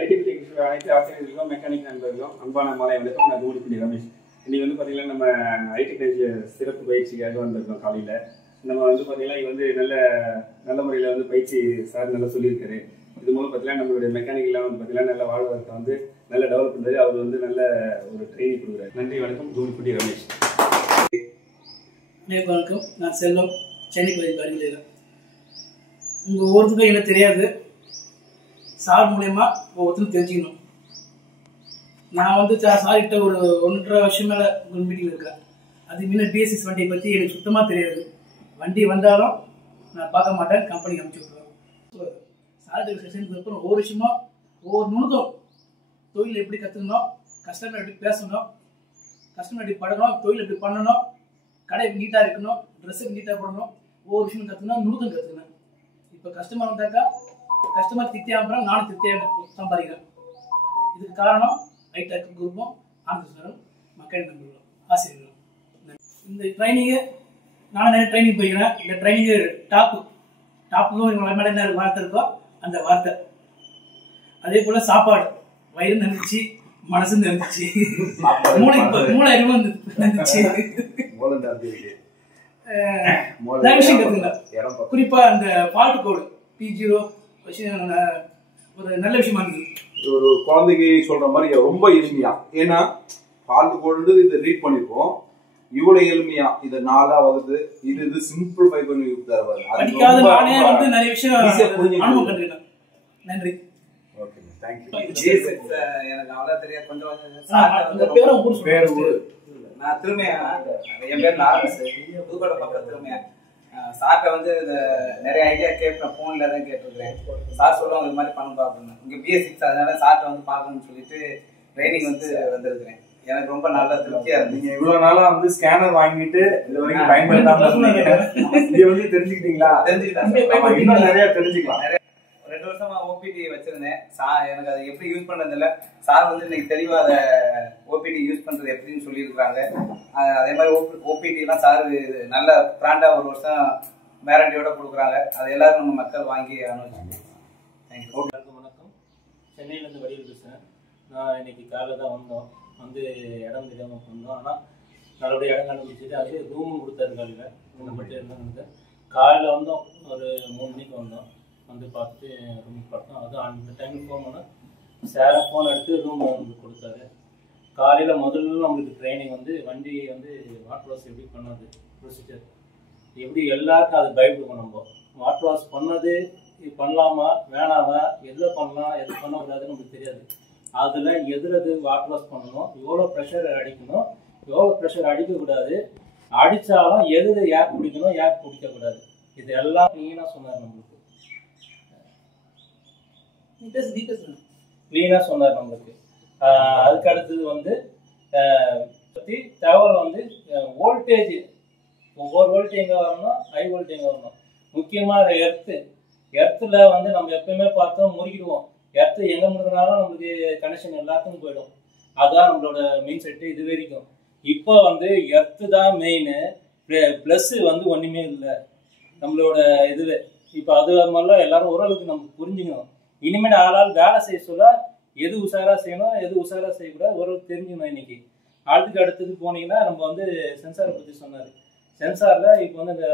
ID technician அனைத்து ஆசிரியர்களுக்கும் mechanic நண்பர்களும் அன்பான மாலை வணக்கம். நான் கூடிப்பட்டி ரமேஷ். இன்னைக்கு வந்து பார்த்தீங்கன்னா நம்ம ஐடி டெக்னீஷியன் சிறப்பு பயிற்சிக்காக வந்திருக்கோம். காலையில் நம்ம வந்து பார்த்தீங்கன்னா இது வந்து நல்ல முறையில் வந்து பயிற்சி சார் நல்லா சொல்லியிருக்காரு. இது மூலம் பார்த்தீங்கன்னா நம்மளுடைய மெக்கானிக்கெலாம் வந்து பார்த்தீங்கன்னா நல்ல வாழ்வாரத்தை வந்து நல்ல டெவலப் பண்ணுறது. அவர் வந்து நல்ல ஒரு ட்ரைனிங் கொடுக்குறாரு. நன்றி, வணக்கம். கூடிப்பட்டி ரமேஷ். வணக்கம். நான் செல்வம், சென்னை பகுதியில் அறிவியல். உங்கள் ஒவ்வொருத்துக்கும் எனக்கு தெரியாது, சார் மூலயமா ஒவ்வொருத்தரும் தெரிஞ்சுக்கணும். நான் வந்து சார்கிட்ட ஒரு 1.5 வருஷம் மேலே ஒரு மீட்டிங் இருக்கேன். அது முன்ன BS6 வண்டியை பற்றி எனக்கு சுத்தமாக தெரியாது. வண்டி வந்தாலும் நான் பார்க்க மாட்டேன், கம்பெனிக்கு அனுப்பிச்சி விட்ருவேன். சார்கிட்ட செஷனுக்கு அப்புறம் ஒவ்வொரு விஷயமா ஒவ்வொரு நுணுக்கம், தொழில் எப்படி கற்றுக்கணும், கஸ்டமர் எப்படி பேசணும், கஸ்டமர் எப்படி படணும், தொழில் எப்படி பண்ணணும், கடை நீட்டாக இருக்கணும், ட்ரெஸ்ஸுக்கு நீட்டாக போடணும், ஒவ்வொரு விஷயம் கற்றுக்கணும், நுணுக்கம் கற்றுக்கணும். இப்போ கஸ்டமர் வந்தாக்கா கஸ்டமர் திருப்தியாக நானும் திருப்தியாக சம்பாதிக்கிறேன். இதுக்கு காரணம் ஐடெக் குரூப்பும் ஆனந்தம் மக்கள் நண்பர்களும் ஆசிரியர்களும். இந்த ட்ரைனிங்கு நான் நிறைய ட்ரைனிங் போய்க்கிறேன். இந்த ட்ரைனிங்கு டாப்புக்கும் இவங்க மேலே என்ன வார்த்தை இருக்கோ அந்த வார்த்தை. அதே போல் சாப்பாடு வயிறு நினைச்சு மனசு நினைச்சு மூளை அறிவும் நினைச்சு விஷயம் கற்றுங்க. குறிப்பா அந்த ஃபால்ட் கோடு P0 ஒரு நல்ல விஷயமா இருந்தது. ஒரு குழந்தைக்கு சொல்ற மாதிரி ரொம்ப எளிமையா, ஏன்னா ஃபால்ட் கோடுன்றது இதை ரீட் பண்ணிருக்கோம். இவ்வளவு எளிமையா இதை 4ஆ வகுத்து இது சிம்பிளிஃபை பண்ணி தருவாரு. படிக்காத நானே வந்து நிறைய விஷயம் அனுபவம் கற்றுக்கிட்டேன். நன்றி. Okay, thank you. எனக்கு அவ்வளவு தெரியாது. கொஞ்சம் பேரும் நான் திருமையா, என் பேர் லாரன்ஸ், புதுக்கோட்டை பக்கம் திருமையா. சார்ட்ட வந்து நிறைய ஐடியா கேட்பேன், ஃபோன்ல தான் கேட்டிருக்கிறேன். சார் சொல்லுவாங்க இது மாதிரி பண்ணுப்பா அப்படின்னு. இங்கே BS6 அதனால சார்ட்ட வந்து பார்க்கணும்னு சொல்லிட்டு ட்ரைனிங் வந்து வந்திருக்கிறேன். எனக்கு ரொம்ப நல்ல திருப்தியா இருக்கு. நீங்க இவ்வளவு நாளா வந்து ஸ்கேனர் வாங்கிட்டு இது வரைக்கும் பயன்படுத்தாம இங்க வந்து தெரிஞ்சுக்கிட்டீங்களா? தெரிஞ்சுக்கிட்டேன். இன்னும் நிறைய தெரிஞ்சுக்கலாம். 2 வருஷமா OPD வச்சிருந்தேன். எனக்கு அதை எப்படி யூஸ் பண்றதில்ல. சார் வந்து இன்னைக்கு தெளிவா அதை OPD யூஸ் பண்றது எப்படின்னு சொல்லியிருக்காங்க. அதே மாதிரி OPD எல்லாம் சார் நல்ல பிராண்டா 1 வருஷம் வேரண்டியோட கொடுக்குறாங்க. அதை எல்லாரும் நம்ம மக்கள் வாங்கி அனுபவிச்சு. தேங்க்யூ. வணக்கம். சென்னையிலேருந்து வடிவில் பேசுகிறேன். நான் இன்னைக்கு காலையில் தான் வந்தோம். வந்து இடம் தெரியாமல் வந்தோம். ஆனால் நல்லபடியாக இடம் கண்டுபிடிச்சிட்டு அது ரூமும் கொடுத்தாரு. காலையில் ரூம் மட்டும் இருந்தாங்க. காலையில் வந்தோம், ஒரு 3 மணிக்கு வந்தோம். வந்து பார்த்துட்டு ரூமுக்கு பார்த்தோம். அதுவும் அந்த டைமுக்கு ஃபோன் பண்ணால் சாரை ஃபோன் எடுத்து ரூம் நம்மளுக்கு கொடுத்தாரு. காலையில் முதல்ல நம்மளுக்கு ட்ரைனிங் வந்து வண்டி வந்து வாட்டர் வாஷ் எப்படி பண்ணது ப்ரொசீஜர் எப்படி எல்லாருக்கும் அது பயப்படுவோம். நம்ம வாட்டர் வாஷ் பண்ணது பண்ணலாமா வேணாமா, எதில் பண்ணலாம் எது பண்ணக்கூடாதுன்னு நம்மளுக்கு தெரியாது. அதில் எது வாட்டர் வாஷ் பண்ணணும், எவ்வளோ ப்ரெஷர் அடிக்கணும், எவ்வளோ ப்ரெஷர் அடிக்கக்கூடாது, அடித்தாலும் எது ஏர் பிடிக்கணும் ஏர் பிடிக்கக்கூடாது, இது எல்லாம் க்ளீனாக சொன்னார். நம்மளுக்கு க்ளீனாக சொன்னார் நம்மளுக்கு. அதுக்கு அடுத்தது வந்து பற்றி தகவல் வந்து வோல்டேஜ், ஒவ்வொரு வோல்டேஜ் எங்கே வரணும், ஹை வோல்டேஜ் எங்கே வரணும். முக்கியமாக எர்த்தில் வந்து நம்ம எப்பயுமே பார்த்தோம் முறுக்கிடுவோம். எர்த்து எங்கே முறுக்கினாலும் நம்மளுக்கு கனெக்ஷன் எல்லாத்துக்கும் போயிடும். அதுதான் நம்மளோட மெயின் செட்டு இது வரைக்கும். இப்போ வந்து எர்த்து தான் மெயின், ப்ளஸ்ஸு வந்து ஒன்றுமே இல்லை நம்மளோட இதுவே. இப்போ அது மாதிரிலாம் எல்லாரும் ஓரளவுக்கு நம்ம புரிஞ்சுக்கணும். இனிமேல் ஆளால் வேலை செய்ய சொல்ல எது உஷாராக செய்யணும் எது உஷாராக செய்யக்கூடாது ஓரளவுக்கு தெரிஞ்சுக்கணும். இன்னைக்கு அடுத்தது போனீங்கன்னா நம்ம வந்து சென்சாரை பற்றி சொன்னார். சென்சாரில் இப்போ வந்து இந்த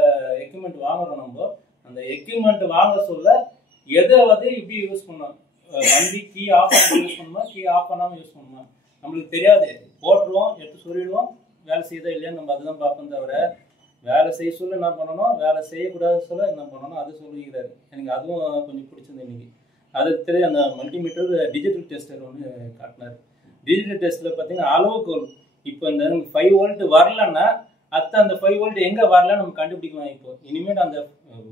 எக்யூப்மெண்ட் வாங்குறோம். நம்ம அந்த எக்யூப்மெண்ட் வாங்க சொல்ல எதை வந்து இப்படி யூஸ் பண்ணணும், வண்டி கீ ஆஃப் பண்ணி யூஸ் பண்ணணுமா கீ ஆஃப் பண்ணாமல் யூஸ் பண்ணணுமா நம்மளுக்கு தெரியாது. போட்டுருவோம், எடுத்து சொல்லிடுவோம், வேலை செய்யுதா இல்லையான்னு நம்ம அதுதான் பார்ப்போம். தவிர வேலை செய்ய சொல்ல என்ன பண்ணணும், வேலை செய்யக்கூடாது சொல்ல என்ன பண்ணணும் அது சொல்லிக்கிறாரு. எனக்கு அதுவும் கொஞ்சம் பிடிச்சிருந்தது. இன்னைக்கு அதுக்கு தெரியும் அந்த மல்டிமீட்டர் டிஜிட்டல் டெஸ்டர் ஒன்று காட்டினார். டிஜிட்டல் டெஸ்ட்டில் பார்த்தீங்கன்னா அளவுகோல் இப்போ இந்த 5 வோல்ட் வரலன்னா அந்த 5 வோல்ட் எங்கே வரலன்னு நம்ம கண்டுபிடிக்கலாம். இப்போ இனிமேல் அந்த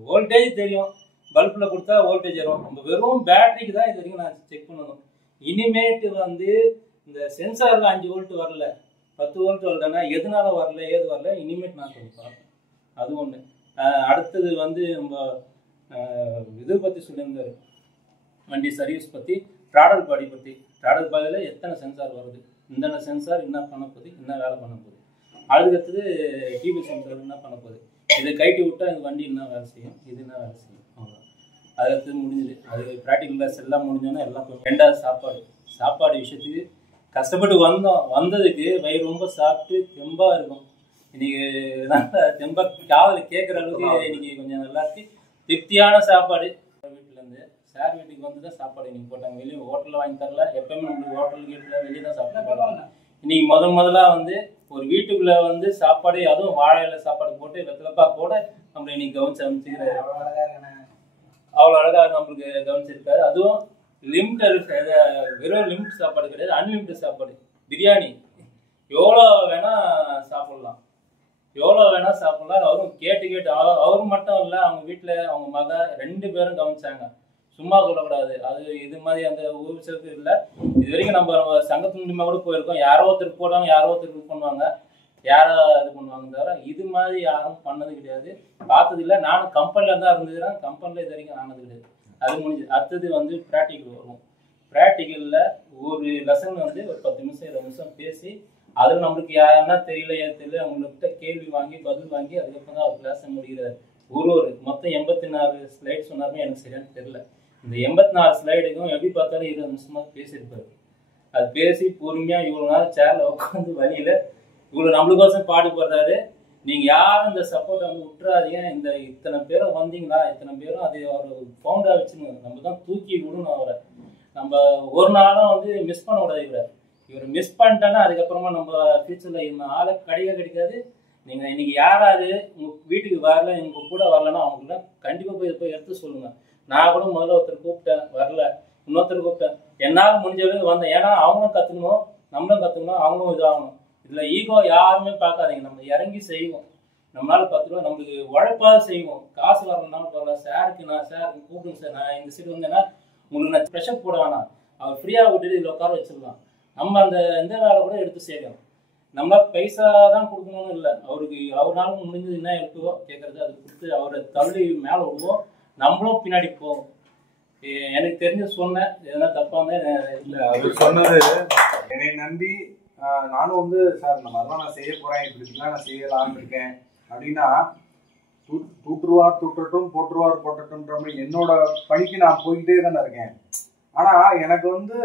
வோல்டேஜ் தெரியும், பல்பில் கொடுத்தா வோல்டேஜ் வரும். நம்ம வெறும் பேட்டரிக்கு தான் இது வரைக்கும் நான் செக் பண்ணணும். இனிமேட்டு வந்து இந்த சென்சாரில் 5 வோல்ட் வரல 10 வோல்ட் வரலன்னா எதனால வரல ஏது வரல இனிமேட் நான் கொஞ்சம் பார்ப்பேன். அது ஒன்று. அடுத்தது வந்து நம்ம இதை பற்றி சொல்லியிருந்தார், வண்டி சர்வீஸ் பற்றி, ட்ராடல் பாடி பற்றி. ட்ராடல் பாடியில் எத்தனை சென்சார் வருது, இந்த சென்சார் என்ன பண்ண போகுது, என்ன வேலை பண்ண போகுது, அதுக்கடுத்தது டிவி சென்சார் என்ன பண்ண போகுது, இதை கைட்டி விட்டால் இந்த வண்டி என்ன வேலை செய்யும், இது என்ன வேலை செய்யும், அவ்வளோ. அது முடிஞ்சுது. அது ப்ராக்டிக்கல் கிளாஸ் எல்லாம் முடிஞ்சோன்னா எல்லாம் ரெண்டாவது சாப்பாடு விஷயத்துக்கு கஷ்டப்பட்டு வந்ததுக்கு வயிறு ரொம்ப சாப்பிட்டு தெம்பாக இருக்கும். இன்னைக்கு நல்லா தெம்பாக காதில் கேட்குற அளவுக்கு இன்னைக்கு கொஞ்சம் நல்லா இருக்கு. திருப்தியான சாப்பாடு. வீட்டிலேருந்து சார் வீட்டுக்கு வந்து தான் சாப்பாடு இன்னைக்கு போட்டாங்க. வெளியே ஹோட்டலில் வாங்கி தரல. எப்பயுமே நம்மளுக்கு ஹோட்டல் வீட்டில் வெளியே தான் சாப்பிட்டு போடுவாங்க. இன்னைக்கு முதலாக வந்து ஒரு வீட்டுக்குள்ளே வந்து சாப்பாடு, அதுவும் வாழை இலை சாப்பாடு போட்டு வெத்தலைப்பா கூட நம்மளை இன்னைக்கு கவனிச்சு அமைச்சுக்கிறாரு. அவ்வளோ அழகாக நம்மளுக்கு கவனிச்சிருக்காரு. அதுவும் லிமிட்டட், வெறும் லிமிட் சாப்பாடு கிடையாது, அன்லிமிட்டட் சாப்பாடு. பிரியாணி எவ்வளோ வேணால் சாப்பிட்லாம். அவரும் கேட்டு அவரும் மட்டும் இல்லை, அவங்க வீட்டில் அவங்க மக 2 பேரும் கவனிச்சாங்க. சும்மா சொல்லக்கூடாது. அது இது மாதிரி அந்த ஊருக்கு இல்லை. இது வரைக்கும் நம்ம சங்கத்து மூலியமாக கூட போயிருக்கோம். யாரோ ஒருத்தருக்கு போடுவாங்க, யாரோ ஒருத்தருக்கு பண்ணுவாங்க, யாரோ இது பண்ணுவாங்க. தவிர இது மாதிரி யாரும் பண்ணது கிடையாது, பார்த்தது இல்லை. நானும் கம்பெனியில் தான் இருந்துக்கிறேன். கம்பெனியில் இது வரைக்கும் ஆனது கிடையாது. அது முடிஞ்சது. அடுத்தது வந்து ப்ராக்டிக்கல் வரும். ப்ராக்டிக்கலில் ஒரு லெசன் வந்து ஒரு 10 நிமிஷம் 20 நிமிஷம் பேசி, அதில் நம்மளுக்கு யாருன்னா தெரியல அவங்கள்ட்ட கேள்வி வாங்கி பதில் வாங்கி அதுக்கப்புறம் தான் அவர் கிளாஸை முடிகிறார். ஒரு மொத்தம் 84 ஸ்லைட் சொன்னாருமே எனக்கு சரியானு தெரியல. இந்த 84 ஸ்லைடுக்கும் எப்படி பார்த்தாலும் 20 நிமிஷமாக பேசியிருப்பாரு. அது பேசி பொறுமையாக இவ்வளோ நேரம் சேரில் உட்காந்து வழியில் இவ்வளோ நம்மளுக்கோசம் பாடுபடுறாரு. நீங்கள் யாரும் இந்த சப்போர்ட்டை வந்து விட்டுறாதீங்க. இத்தனை பேரும் வந்தீங்களா, இத்தனை பேரும் அது அவர் ஃபவுண்டாக வச்சுங்க. நம்ம தான் தூக்கி விடணும் அவரை. நம்ம ஒரு நாளும் வந்து மிஸ் பண்ண விடாது. இவர் மிஸ் பண்ணிட்டேன்னா அதுக்கப்புறமா நம்ம ஃபியூச்சரில் இந்த ஆளை கிடைக்காது. நீங்கள் இன்னைக்கு யாராவது உங்கள் வீட்டுக்கு வரல, உங்கள் கூட வரலன்னா அவங்களாம் கண்டிப்பாக போய் எடுத்து சொல்லுங்கள். நான் கூட முதல்ல ஒருத்தர் கூப்பிட்டேன், வரல. இன்னொருத்தர் கூப்பிட்டேன், என்னால் முடிஞ்ச அளவுக்கு வந்தேன். ஏன்னா அவங்களும் கற்றுக்கணும், நம்மளும் கற்றுக்கணும், அவங்களும் இதாகணும். இதில் ஈகோ யாருமே பார்க்காதீங்க. நம்ம இறங்கி செய்வோம். நம்மளால 10 ரூபா நம்மளுக்கு உழைப்பாக செய்வோம். காசு வரணும்னாலும் பரவாயில்ல. சாருக்கு கூப்பிடுங்க சார், நான் இந்த சைடு வந்தேன்னா உங்களுக்கு நான் ப்ரெஷர் போட வேணாம். அவர் ஃப்ரீயாக விட்டுட்டு இதில் உட்கார வச்சிடலாம். நம்ம எந்த வேலை கூட எடுத்து செய்யலாம். நம்ம பைசா தான் கொடுக்கணும்னு இல்லை. அவரால் முடிஞ்சது என்ன இருக்கோ கேட்கறது அது கொடுத்து அவரை தள்ளி மேலே விடுவோம். நம்மளும் பின்னாடி போவோம். எனக்கு தெரிஞ்ச சொன்னேன், எதனா தப்பா இல்லை அவர் சொன்னது என்னை நம்பி நானும் வந்து சார் இந்த மாதிரிலாம் நான் செய்ய போகிறேன், இப்படிலாம் நான் செய்யலான்னு இருக்கேன் அப்படின்னா தூட்டுருவார் போட்டட்டும்ன்ற மாதிரி என்னோட பணிக்கு நான் போய்கிட்டே தானே இருக்கேன். ஆனால் எனக்கு வந்து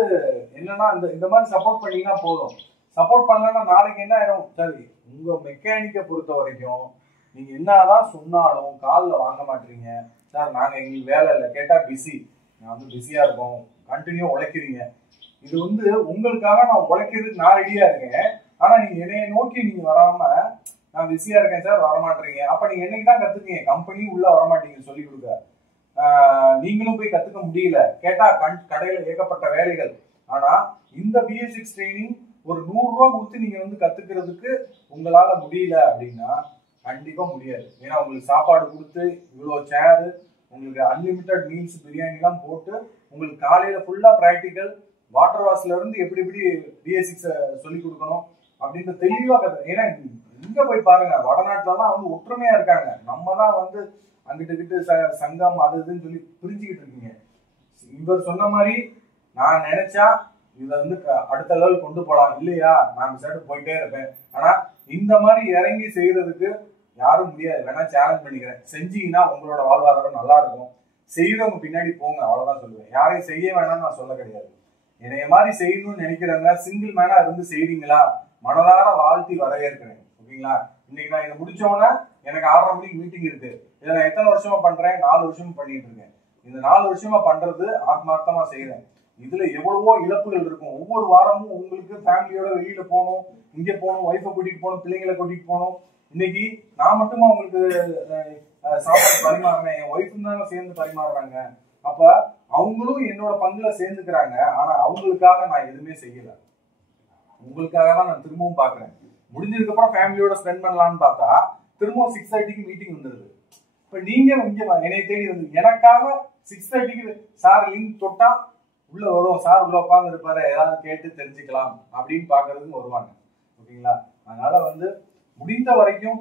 என்னன்னா இந்த மாதிரி சப்போர்ட் பண்ணிங்கன்னா போதும். சப்போர்ட் பண்ணலன்னா நாளைக்கு என்ன ஆயிடும், சரி உங்கள் மெக்கானிக்கை பொறுத்த வரைக்கும் நீங்கள் என்னதான் சொன்னாலும் காலில் வாங்க மாட்டீங்க. சார் நாங்கள் எங்களுக்கு வேலை இல்லை, கேட்டால் பிஸி, நான் வந்து பிஸியாக இருக்கோம், கண்டினியூ உழைக்கிறீங்க. இது வந்து உங்களுக்காக நான் உழைக்கிறதுக்கு நான் ரெடியாக இருக்கேன். ஆனால் நீங்கள் என்னைய நோக்கி நீங்கள் வராமல் நான் பிஸியாக இருக்கேன் சார் வரமாட்டீங்க. அப்போ நீங்கள் என்னைக்கு தான் கற்றுக்கீங்க, கம்பெனி உள்ளே வரமாட்டீங்க சொல்லிக் கொடுக்க. நீங்களும் போய் கற்றுக்க முடியல. கேட்டால் கடையில் ஏகப்பட்ட வேலைகள். ஆனால் இந்த BS6 ட்ரைனிங் ஒரு 100 ரூபா கொடுத்து நீங்கள் வந்து கற்றுக்கிறதுக்கு உங்களால் முடியல அப்படின்னா கண்டிப்பாக முடியாது. ஏன்னா உங்களுக்கு சாப்பாடு கொடுத்து இவ்வளோ சேரு, உங்களுக்கு அன்லிமிட்டட் மீல்ஸ் பிரியாணிலாம் போட்டு உங்களுக்கு காலையில் ஃபுல்லாக ப்ராக்டிக்கல் வாட்டர் வாஷ்லேருந்து எப்படி BS6 சொல்லிக் கொடுக்கணும் அப்படின்ற தெளிவாக கற்று. ஏன்னா இங்கே போய் பாருங்க, வடநாட்டிலலாம் வந்து ஒற்றுமையாக இருக்காங்க. நம்ம தான் வந்து அங்கிட்டு சங்கம் அது இதுன்னு சொல்லி பிரிஞ்சுக்கிட்டு இருக்கீங்க. இவர் சொன்ன மாதிரி நான் நினைச்சா இதை வந்து அடுத்த லெவல் கொண்டு போகலாம், இல்லையா நான் சைடு போயிட்டே இருப்பேன். ஆனால் இந்த மாதிரி இறங்கி செய்யறதுக்கு யாரும் முடியாது. வேணா சேலஞ்ச் பண்ணிக்கிறேன். செஞ்சீங்கன்னா உங்களோட வாழ்வாதாரம் நல்லா இருக்கும். செய்யறவங்க பின்னாடி போங்க, அவ்வளவுதான் சொல்லுவேன். யாரையும் செய்ய வேணாம்னு நான் சொல்ல கிடையாது. என்னைய மாதிரி செய்யணும்னு நினைக்கிறவங்க சிங்கிள் மேனா இருந்து செய்றீங்களா, மனதார வாழ்த்தி வரவேற்கிறேன். ஓகேங்களா? இன்னைக்கு நான் இதை முடிச்சோன்னா எனக்கு 6:30 மணிக்கு மீட்டிங் இருக்கு. இதை நான் எத்தனை வருஷமா பண்றேன், 4 வருஷமா பண்ணிட்டு இருக்கேன். இந்த 4 வருஷமா பண்றது ஆத்மார்த்தமா செய்யறேன். இதுல எவ்வளவோ இழப்புகள் இருக்கும். ஒவ்வொரு வாரமும் உங்களுக்கு ஃபேமிலியோட வெளியில போகணும், இங்க போகணும், ஒய்ஃபை கூட்டிட்டு போகணும், பிள்ளைங்களை கூட்டிட்டு போகணும். இன்னைக்கு நான் மட்டுமா உங்களுக்கு சாப்பாடு பரிமாறுறேன், என் ஒய்ஃபும் தானே சேர்ந்து பரிமாறுறாங்க. அப்ப அவங்களும் என்னோட பங்குல சேர்ந்துக்கிறாங்க. ஆனா அவங்களுக்காக நான் எதுவுமே செய்யல. உங்களுக்காக தான் நான் திரும்பவும் பாக்குறேன். முடிஞ்சதுக்கு அப்புறம் ஃபேமிலியோட ஸ்பெண்ட் பண்ணலாம்னு பார்த்தா திரும்பவும் 6:30க்கு மீட்டிங் வந்துருது. இப்ப நீங்க இங்க என்னை தேடி வந்து எனக்காக 6:30க்கு சார் லிங்க் தொட்டா உள்ள வரும், சார் உள்ள உட்கார்ந்து இருப்பாரு, ஏதாவது கேட்டு தெரிஞ்சுக்கலாம் அப்படின்னு பாக்குறதுக்கு வருவாங்க. ஓகேங்களா? அதனால வந்து முடிந்த வரைக்கும்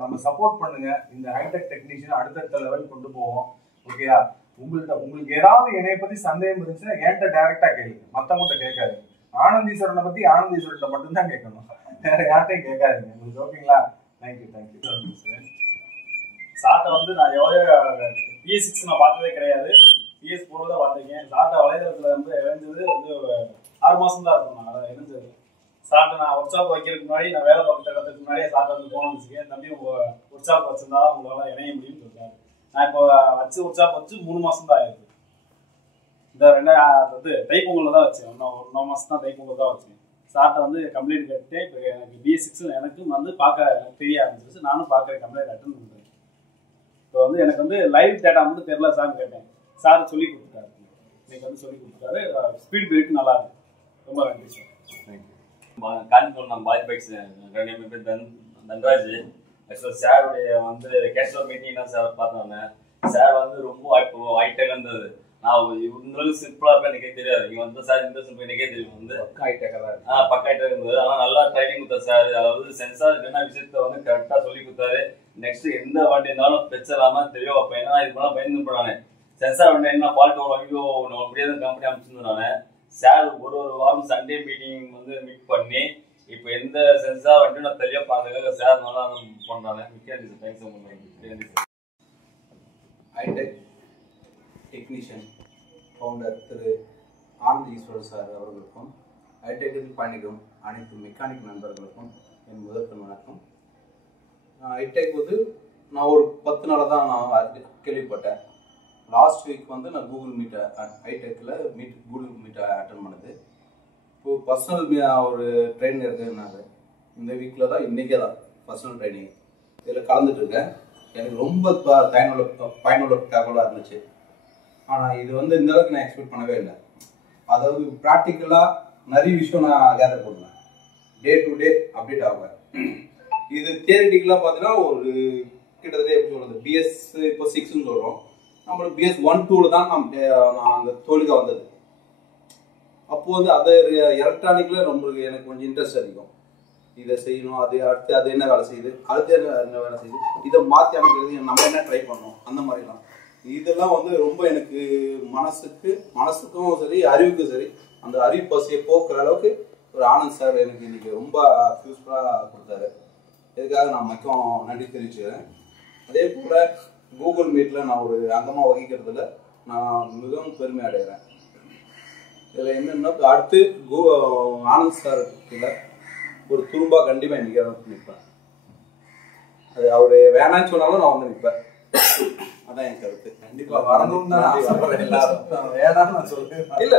நம்ம சப்போர்ட் பண்ணுங்க. இந்த ஹைடெக் டெக்னீஷியன் அடுத்தடுத்த லெவல் கொண்டு போவோம். ஓகேயா? உங்களுக்கு ஏதாவது என்னைய பத்தி சந்தேகம் இருந்துச்சுன்னா என்கிட்ட டைரக்டா கேளுங்க, மத்தவங்கிட்ட கேட்காது. ஆனந்தீஸ்வரனை பத்தி ஆனந்தீஸ்வரன் மட்டும்தான் கேட்கணும், வேற யார்ட்டையும் கேட்காதுங்க. உங்களுக்கு ஓகேங்களா? தேங்க்யூ. சார்ட்ட வந்து நான் எவ்வளோ BS6 நான் பார்த்ததே கிடையாது. BS4 தான் பார்த்துருக்கேன். சார்ட்ட வலைதளத்தில் வந்து இணைஞ்சது வந்து ஒரு 6 மாதம் தான் இருக்கும். நான் இணைஞ்சது சார்ட்ட நான் ஒர்க் ஷாப் வைக்கிறதுக்கு முன்னாடி, நான் வேலை பார்க்குற இடத்துக்கு முன்னாடியே சார்ட்ட வந்து போன வச்சுக்கேன். தம்பி உங்கள் ஒர்க் ஷாப் வச்சிருந்தா தான் உங்களால் இணைய முடியும்னு சொல்லிட்டாரு. நான் இப்போ வச்சு ஒர்க் ஷாப் வச்சு 3 மாதம் தான் ஆயிருக்கு. இந்த வந்து தைப்பொங்கலில் தான் வச்சேன். இன்னும் 1 மாதம் தான் தைப்பொங்கல் தான் வச்சேன். சார்ட்ட வந்து கம்ப்ளைண்ட் கேட்டு இப்போ எனக்கு BS6 எனக்கும் வந்து பார்க்க எனக்கு தெரிய ஆரம்பிச்சிருச்சு. நானும் பார்க்குற கம்ப்ளைண்ட் அட்டன் பண்ணுறேன். இப்போ வந்து எனக்கு வந்து லைவ் டேட்டா மட்டும் தெரியல சார்னு கேட்டேன். சார் சொல்லி கொடுத்துட்டாரு. இன்னைக்கு வந்து சொல்லி கொடுத்துட்டாரு. ஸ்பீட் பிரேக் நல்லா இருக்கு. ரொம்ப நன்றி சார். காஞ்சிபுரம் நம்ம பாய் பைக்ஸ் தன்ராஜ். ஆக்சுவலாக சாருடைய வந்து கேஷுவல் மீட்டிங் தான் சார் பார்த்தோன்னே. சார் வந்து ரொம்ப ஹைடெக் இருந்தது. நான் இவங்களுக்கு சிம்பிளா இருப்பேன் எனக்கே தெரியாது. இங்க வந்து சார் இந்த சிம்பிள் எனக்கே தெரியும் வந்து பக்கா ஹைடெக் இருந்தது. ஆனால் நல்லா ட்ரைனிங் கொடுத்தாரு சார். அதாவது சென்சார் என்ன விஷயத்த வந்து கரெக்டாக சொல்லி கொடுத்தாரு. நெக்ஸ்ட் எந்த வண்டி இருந்தாலும் பிரச்சனை இல்லாமல் தெரியும். அப்போ என்ன இது பண்ணால் பயந்து போனானே சென்சார் வண்டி என்ன ஃபால்ட் வரும் ஐயோ நம்ம அப்படியே தான் கம்பெனி அமைச்சிருந்தானே. சார் ஒரு வாரம் சண்டே மீட்டிங் வந்து மீட் பண்ணி இப்போ எந்த சென்சார் வண்டியும் நான் தெளிவாக பார்த்துக்காக சார் நல்லா பண்ணுறாங்க. மிக்க நன்றி சார். தேங்க்ஸ் பண்ணுறேன். ஹைடெக் டெக்னீஷியன் ஃபவுண்டர் திரு ஆனந்த் ஈஸ்வரர் சார் அவர்களுக்கும் ஹைடெக்கில் பயணிக்கும் அனைத்து மெக்கானிக் நண்பர்களுக்கும் என் முதற்கண் வணக்கம். ஹைடெக் வந்து நான் ஒரு 10 நாளாக தான் நான் கேள்விப்பட்டேன். லாஸ்ட் வீக் வந்து நான் கூகுள் மீட் ஹைடெக்கில் கூகுள் மீட்டை அட்டன் பண்ணுது. இப்போது பர்சனல் ஒரு ட்ரைனிங் இருக்குன்னாங்க. இந்த வீக்கில் தான் இன்றைக்கே தான் பர்சனல் ட்ரைனிங் இதில் கலந்துட்டுருக்கேன். எனக்கு ரொம்ப பயனுள்ள தகவலாக இருந்துச்சு. ஆனால் இது வந்து இந்த அளவுக்கு நான் எக்ஸ்பெக்ட் பண்ணவே இல்லை. அதாவது ப்ராக்டிக்கலாக நிறைய விஷயம் நான் கேதர் பண்ணுவேன். டே டு டே அப்டேட் ஆகுவேன். இது தியரிட்டிக்கலாக பார்த்தீங்கன்னா ஒரு கிட்டத்தட்ட எப்படி சொல்கிறது BS இப்போ 6ன்னு சொல்கிறோம். நம்மளுக்கு BS 1, 2 தான் நான் அந்த தொழிலுக்கு வந்தது. அப்போது வந்து அது எலக்ட்ரானிக்கில் நம்மளுக்கு எனக்கு கொஞ்சம் இன்ட்ரெஸ்ட் அதிகம். இதை செய்யணும், அது அடுத்து அது என்ன வேலை செய்யுது, அடுத்து என்ன வேலை செய்யுது, இதை மாற்றி அமைக்கிறது நம்ம என்ன ட்ரை பண்ணணும், அந்த மாதிரிலாம் இதெல்லாம் வந்து ரொம்ப எனக்கு மனசுக்கும் சரி அறிவுக்கும் சரி அந்த அறிவு பசியை போக்குற அளவுக்கு ஒரு ஆனந்த் சார் எனக்கு இன்னைக்கு ரொம்ப யூஸ்ஃபுல்லாக கொடுத்தாரு. இதுக்காக நான் மிகவும் நன்றி தெரிவிச்சுக்கிறேன். அதே போல் கூகுள் மீட்டில் நான் ஒரு அங்கமாக வகிக்கிறதுல நான் மிகவும் பெருமை அடைகிறேன். இதில் என்னென்னா அடுத்து ஆனந்த் சார் இல்லை ஒரு துரும்பா கண்டிப்பாக இன்னைக்கு நிற்பேன். அது அவர் வேணான்னு சொன்னாலும் நான் வந்து நிற்பேன். அதான் என் கருத்து. கண்டிப்பாக வரணும் தான் எல்லாரும் வேணான்னு நான் சொல்லுவேன். இல்லை